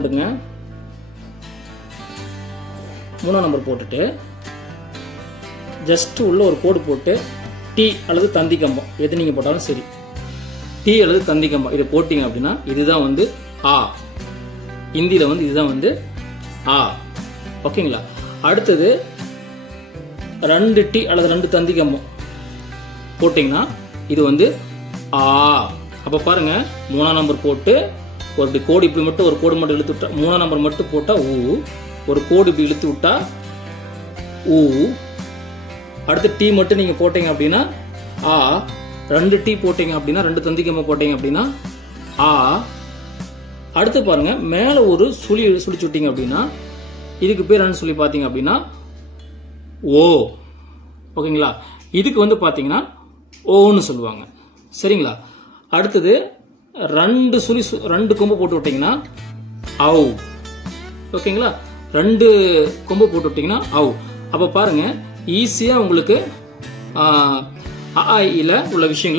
போட்டுங்க மூணாம் நம்பர் போட்டுட்டு ஜஸ்ட் உள்ள ஒரு கோடு போட்டு டி அல்லது தந்தி கம்பம் எது நீங்கள் போட்டாலும் சரி. டி அல்லது தந்தி கம்பம் இதை போட்டிங்க அப்படின்னா இதுதான் வந்து ஆ. இந்தியில் வந்து இதுதான் வந்து ஆ. ஓகேங்களா? அடுத்தது ரெண்டு டி அல்லது ரெண்டு தந்தி கம்பம் போட்டிங்கன்னா இது வந்து ஆ. அப்போ பாருங்க மூணாம் நம்பர் போட்டு ஒரு இப்படி கோடு இப்படி மட்டும் ஒரு கோடு மட்டும் இழுத்து விட்டா மூணாம் நம்பர் மட்டும் போட்டால் ஊ ஒரு கோடு இப்படி இழுத்து விட்டா ஊ. அடுத்து டீ மட்டும் நீங்கள் போட்டீங்க அப்படின்னா ஆ ரெண்டு டீ போட்டீங்க அப்படின்னா ரெண்டு தந்திக்கம்மா போட்டீங்க அப்படின்னா ஆ. அடுத்து பாருங்க மேலே ஒரு சுழி சுழிச்சு விட்டீங்க அப்படின்னா இதுக்கு பேர் என்ன சொல்லி பார்த்தீங்க அப்படின்னா ஓ. ஓகேங்களா? இதுக்கு வந்து பார்த்தீங்கன்னா ஓன்னு சொல்லுவாங்க. சரிங்களா? அடுத்தது ரெண்டு சுழி ரெண்டு கொம்பு போட்டு விட்டிங்கன்னா அவு. ஓகேங்களா? ரெண்டு கொம்பு போட்டு விட்டிங்கன்னா அவு. அப்போ பாருங்க ஈஸியாக உங்களுக்கு ஆ, அ, இல உள்ள விஷயங்களும்